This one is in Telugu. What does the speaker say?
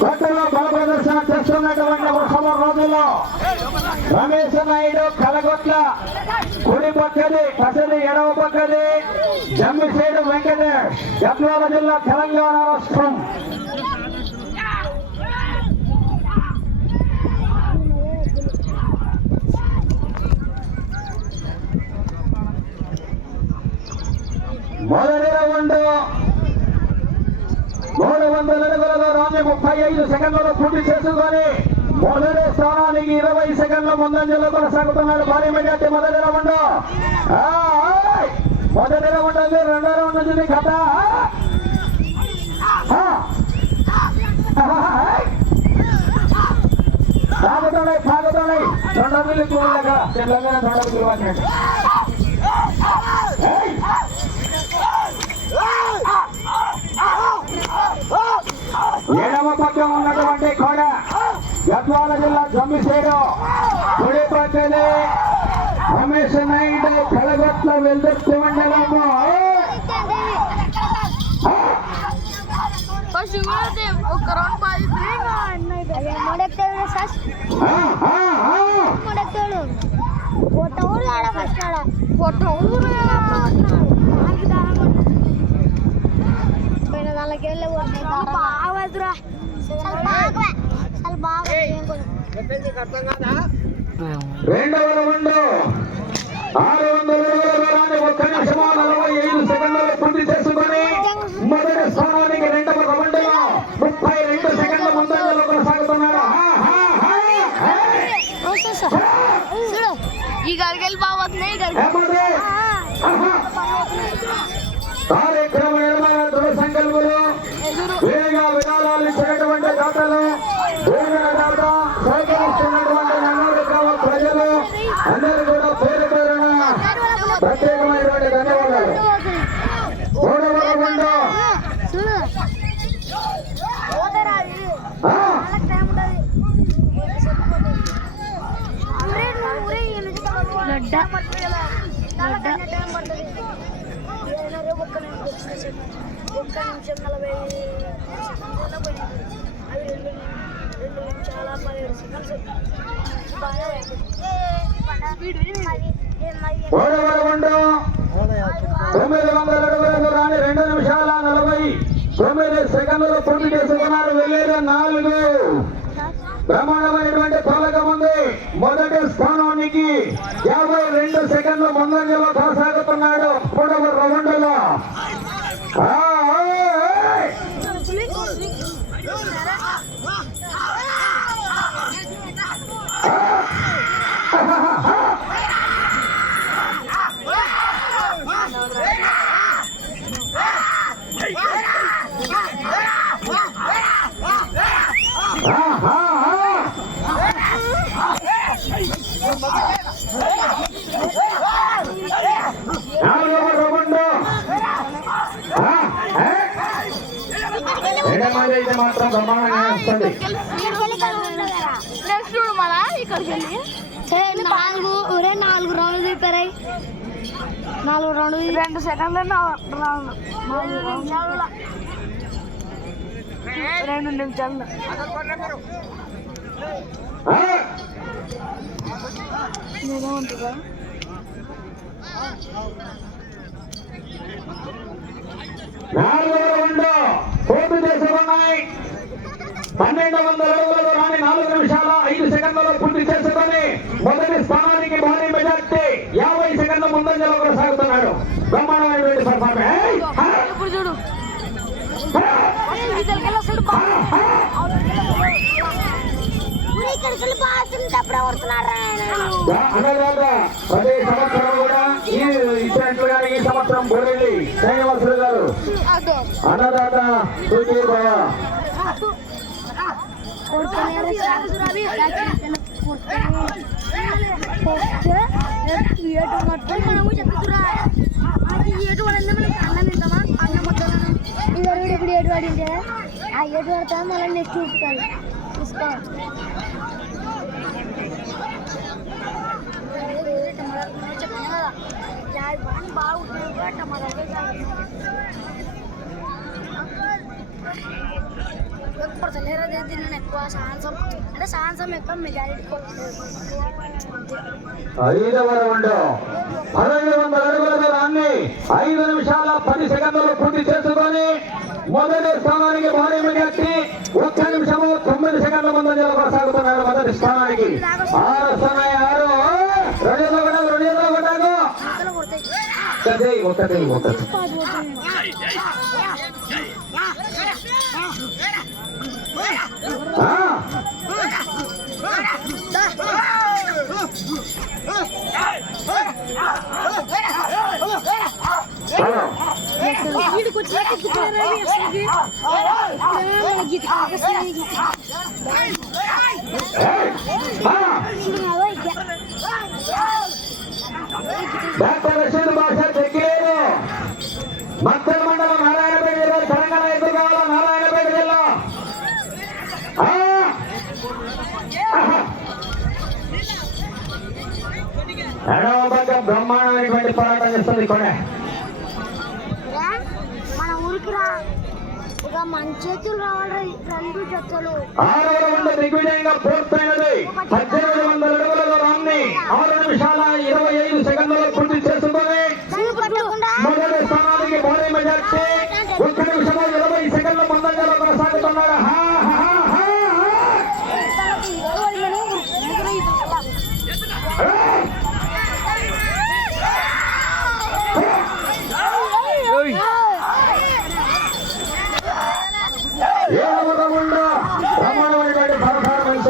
కొత్తలో బల ప్రదర్శన చేస్తున్నటువంటి ఉత్సవ రోజుల్లో రమేష్ నాయుడు కలగొట్ల కుడి పక్కది కసది ఎడవ పక్కది జమ్మిసేడు వెంకటేష్ గద్వాల జిల్లా తెలంగాణ రాష్ట్రం. మొదటి రౌండ్ 300 అడుగులలో రాని 35 సెకండ్లలో పూర్తి చేసుకొని మొదటి స్థానానికి 20 సెకండ్ల ముందంజలో కొనసాగుతున్నాడు భారీ మెజార్టీ. మొదటి రౌండ్ రెండో రౌండ్ నుంచి కథ సాగుతున్నాయి 200 చూడలేక తెలంగాణ 200 కిలోమీటర్ ఎడమ పక్కన ఉన్నటువంటి కోడ గద్వాల జిల్లా జమ్మిసేడు కుడి పక్కనే రమేష్ నాయుడు కలగొట్ల వెల్దుర్తి మండలము. రెండవ రౌండ్ 600 దూరాన్ని 1 నిమిషము 45 సెకండ్లలో పూర్తి చేసుకొని మొదటి స్థానానికి రెండవ రౌండ్లో 32 సెకండ్ల ముందంజలో కొనసాగుతున్నాడు. కార్యక్రమ నిర్మాణ దృఢ సంకల్పులు వేగా విరాళాలు ఇచ్చినటువంటి దాతలు సహకరిస్తున్నటువంటి నన్నూరు గ్రామ ప్రజలు అందరూ కూడా పేరు పేరున ప్రత్యేకమైనటువంటి ధన్యవాదాలు. మూడవ రౌండ్ ఒక్క నిమిషం 40 అవి 2 నిమిషాల 17 సెకండ్స్. మూడవ రౌండ్ 900 అడుగులకు రాని 2 నిమిషాల 49 సెకండ్లు పూర్తి చేసుకున్నారు. వెళ్ళేది 4 ప్రమాణమైనటువంటి పాలకం ఉంది. మొదటి స్థానానికి 52 సెకండ్ల ముందంజలో కొనసాగుతున్నాడు. మూడవ రౌండ్లో అయితే మాత్రం ప్రమాణంగా వస్తుంది. 4 రౌండ్లు చూపారాయి. 4 రౌండ్లు 2 సెకండ్లు 2 నిమిషాలు నేనేమంటుందా పూర్తి చేసుకున్నాయి. 1200 అడుగులలో రాని 4 నిమిషాల 5 సెకండ్లలో పూర్తి చేసుకొని మొదటి స్థానానికి భారీ మెజార్టీ 50 సెకండ్ల ముందంజలో కొనసాగుతున్నాడు. బ్రహ్మాండమైనటువంటి పర్ఫార్మెన్స్. ప్రతి సంవత్సరం కూడా ఇచ్చినట్లుగా ఈ సంవత్సరం బోరెల్లి శ్రీనివాసులు గారు అన్నదాత ఇప్పుడు 7 పడింటే ఆ 7 పడతా మళ్ళీ నెక్స్ట్ చూపుతాను. ఎక్కువ సాహసం అంటే సాహసం ఎక్కువ మెజారిటీ 5వ రౌండ్ 1500 అడుగుల దూరాన్ని 5 నిమిషాల 10 సెకండ్లలో పూర్తి చేసుకొని మొదటి స్థానానికి భారీ మెజార్టీ 1 నిమిషము 9 సెకండ్ల ముందంజలో కొనసాగుతున్నారు. మొదటి స్థానానికి 6 స్థానాన్ని 6 2 కొట్టాగు ఒకటి డాక్టర్ రషీద్ బాషా చెక్కిలేరు మత్తల్ మండలం నారాయణపేట జిల్లా తెలంగాణ ఎదురు కావాల నారాయణపేట జిల్లా ఎడవ పక్క బ్రహ్మాండమైనటువంటి పోరాటం చేస్తుంది కొనే మన ఊరికి రా ఇక మంచి చేతులు రావాలి 2 జతలు 6వ రౌండ్ దిగ్విజయంగా పూర్తయినది. 1800 అడుగుల దూరాన్ని 6 నిమిషాల 25 సెకండ్లలో పూర్తి చేసుకొని మొదటి స్థానానికి భారీ మెజార్టీ 1 నిమిషము 20 సెకండ్ల ముందంజలో కొనసాగుతున్నాడు. ఏడవ రౌండ్ బ్రహ్మాండమైనటువంటి పర్ఫార్మెన్స్